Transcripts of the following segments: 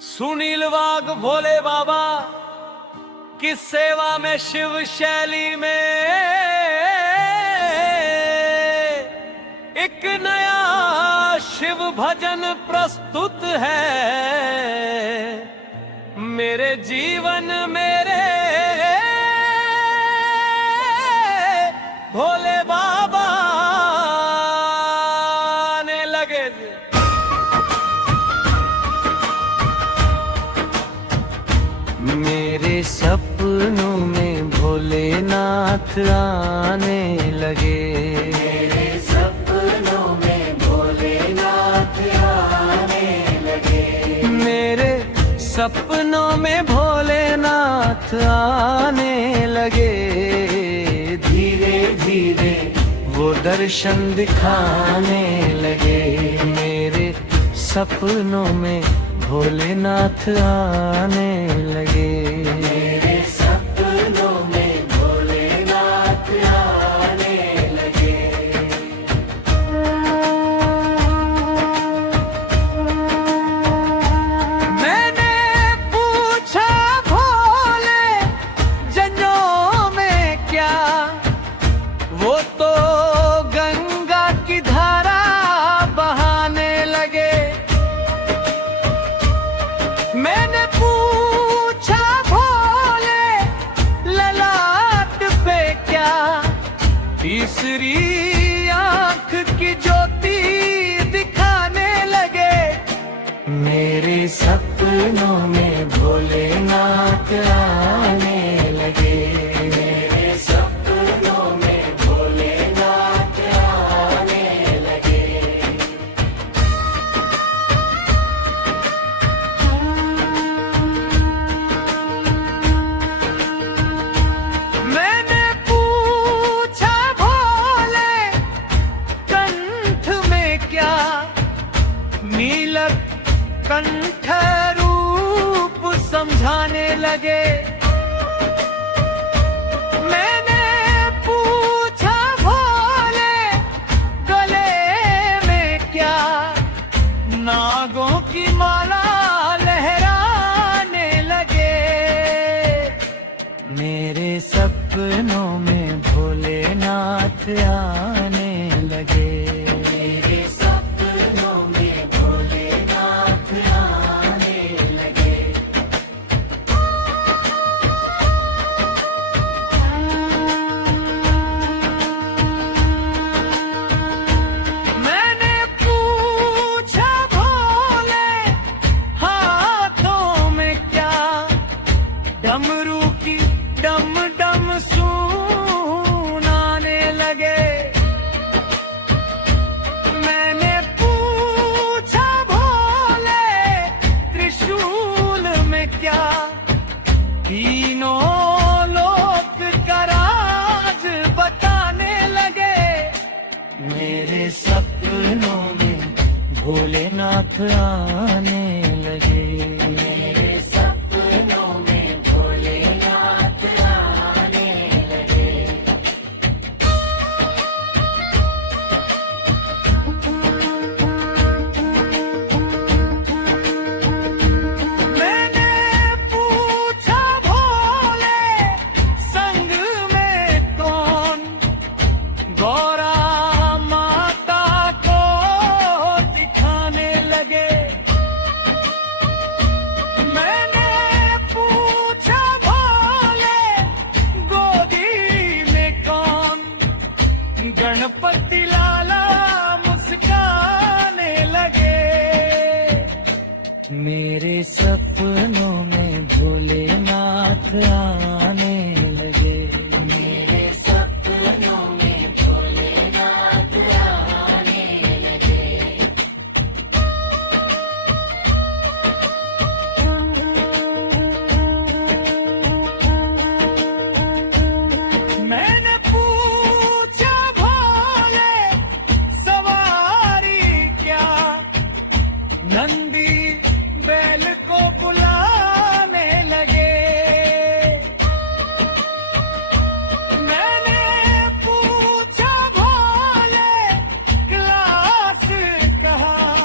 सुनील वाघ भोले बाबा की सेवा में शिव शैली में एक नया शिव भजन प्रस्तुत है। मेरे जीवन मेरे भोले बाबा ने लगे। मेरे सपनों में भोलेनाथ आने लगे। मेरे सपनों में भोलेनाथ आने लगे। मेरे सपनों में भोलेनाथ आने लगे। धीरे धीरे वो दर्शन दिखाने लगे। मेरे सपनों में भोलेनाथ आने लगे। मेरे सपनों में भोलेनाथ आने लगे। मैंने पूछा भोले जन्नों में क्या, वो तो गंगा की धारा बहाने लगे। मैंने पूछा भोले ललाट पे क्या, तीसरी आंख की ज्योति दिखाने लगे। मेरे सपनों में भोलेनाथ आने लगे। मेरे सपनों में भोलेनाथ आने लगे। मैंने पूछा भोले कंठ में क्या, नीलक कंठ रूप समझाने लगे। मैंने पूछा भोले गले में क्या, नागों की माला लहराने लगे। मेरे सपनों में भोलेनाथ आने लगे। मेरे सपनों में भोलेनाथ आने लगे। मैंने पूछा भोले हाथों में क्या, डमरू की डम डम सुनाने लगे। मैंने पूछा भोले त्रिशूल में क्या, तीनों लोक का राज बताने लगे। मेरे सपनों में भोलेनाथ आने लगे। मेरे सपनों में भोलेनाथ आने लगे। मैंने पूछा भोले संग में कौन, गौरा माता को दिखाने लगे। मैंने पूछा भोले गोदी में कौन, गणपति लाला मुस्काने लगे। मेरे सपनों में भोलेनाथ आने लगे। मेरे सपनों में भोलेनाथ आने लगे। मैंने पूछा भोले सवारी क्या, नंदी बैल को बुलाने लगे। मैंने पूछा भोले क्लास कहाँ,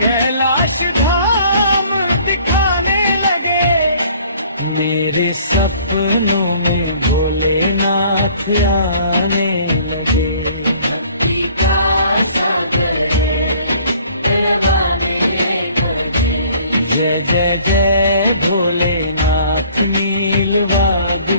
कैलाश धाम मेरे सपनों में भोलेनाथ आने लगे। भक्ति का सागर है दरबाने गजे। जय जय जय भोलेनाथ नीलवाग